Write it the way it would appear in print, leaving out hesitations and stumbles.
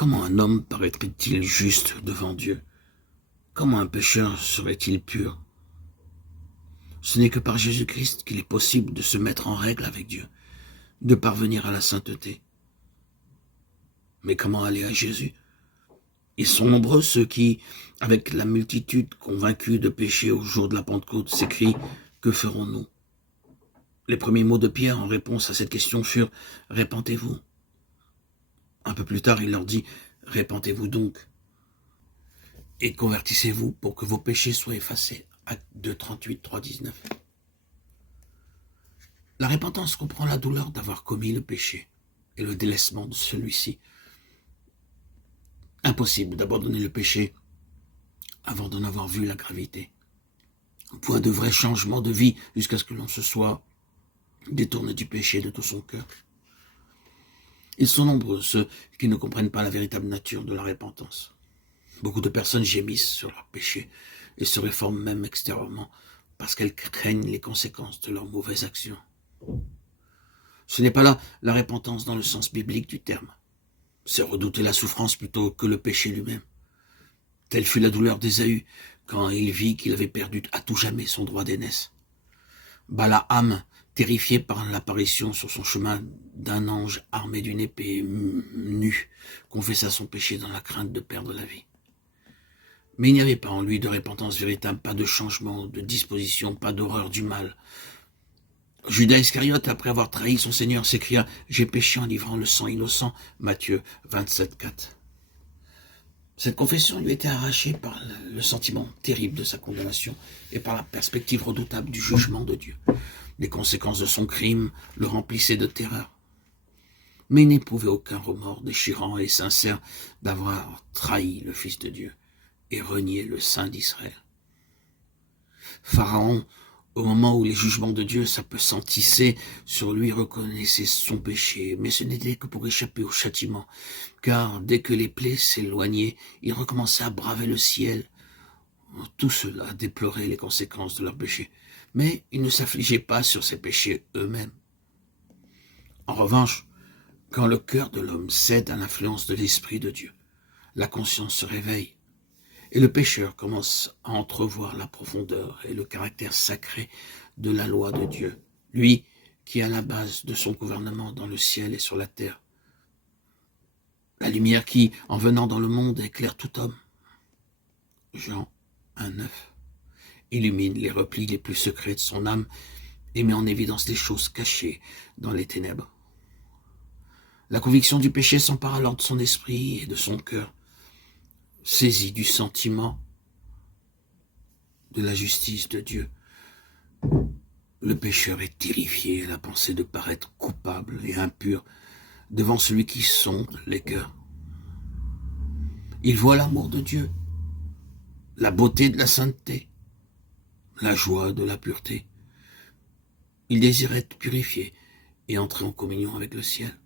Comment un homme paraîtrait-il juste devant Dieu? Comment un pécheur serait-il pur? Ce n'est que par Jésus-Christ qu'il est possible de se mettre en règle avec Dieu, de parvenir à la sainteté. Mais comment aller à Jésus? Ils sont nombreux ceux qui, avec la multitude convaincue de péché au jour de la Pentecôte, s'écrient « Que ferons-nous » Les premiers mots de Pierre en réponse à cette question furent « Répentez-vous ». Un peu plus tard, il leur dit « Répentez-vous donc et convertissez-vous pour que vos péchés soient effacés ». Acte 2, 38, 3, 19. La repentance comprend la douleur d'avoir commis le péché et le délaissement de celui-ci. Impossible d'abandonner le péché avant d'en avoir vu la gravité. Point de vrai changement de vie jusqu'à ce que l'on se soit détourné du péché de tout son cœur. Ils sont nombreux ceux qui ne comprennent pas la véritable nature de la repentance. Beaucoup de personnes gémissent sur leur péché et se réforment même extérieurement parce qu'elles craignent les conséquences de leurs mauvaises actions. Ce n'est pas là la repentance dans le sens biblique du terme. C'est redouter la souffrance plutôt que le péché lui-même. Telle fut la douleur d'Ésaü quand il vit qu'il avait perdu à tout jamais son droit d'aînesse. Balaam, terrifié par l'apparition sur son chemin d'un ange armé d'une épée nue, confessa son péché dans la crainte de perdre la vie. Mais il n'y avait pas en lui de repentance véritable, pas de changement de disposition, pas d'horreur du mal. Judas Iscariote, après avoir trahi son Seigneur, s'écria « J'ai péché en livrant le sang innocent » Matthieu 27, 4. Cette confession lui était arrachée par le sentiment terrible de sa condamnation et par la perspective redoutable du jugement de Dieu. Les conséquences de son crime le remplissaient de terreur. Mais il n'éprouvait aucun remords déchirant et sincère d'avoir trahi le Fils de Dieu et renié le Saint d'Israël. Pharaon, au moment où les jugements de Dieu s'appesantissaient sur lui, reconnaissait son péché, mais ce n'était que pour échapper au châtiment, car dès que les plaies s'éloignaient, il recommençait à braver le ciel. Tout cela déplorait les conséquences de leur péché, mais ils ne s'affligeaient pas sur ces péchés eux-mêmes. En revanche, quand le cœur de l'homme cède à l'influence de l'Esprit de Dieu, la conscience se réveille, et le pécheur commence à entrevoir la profondeur et le caractère sacré de la loi de Dieu, lui qui est à la base de son gouvernement dans le ciel et sur la terre. La lumière qui, en venant dans le monde, éclaire tout homme. Jean 1,9 illumine les replis les plus secrets de son âme et met en évidence les choses cachées dans les ténèbres. La conviction du péché s'empare alors de son esprit et de son cœur, saisi du sentiment de la justice de Dieu. Le pécheur est terrifié à la pensée de paraître coupable et impur devant celui qui sonde les cœurs. Il voit l'amour de Dieu, la beauté de la sainteté, la joie de la pureté. Il désire être purifié et entrer en communion avec le ciel.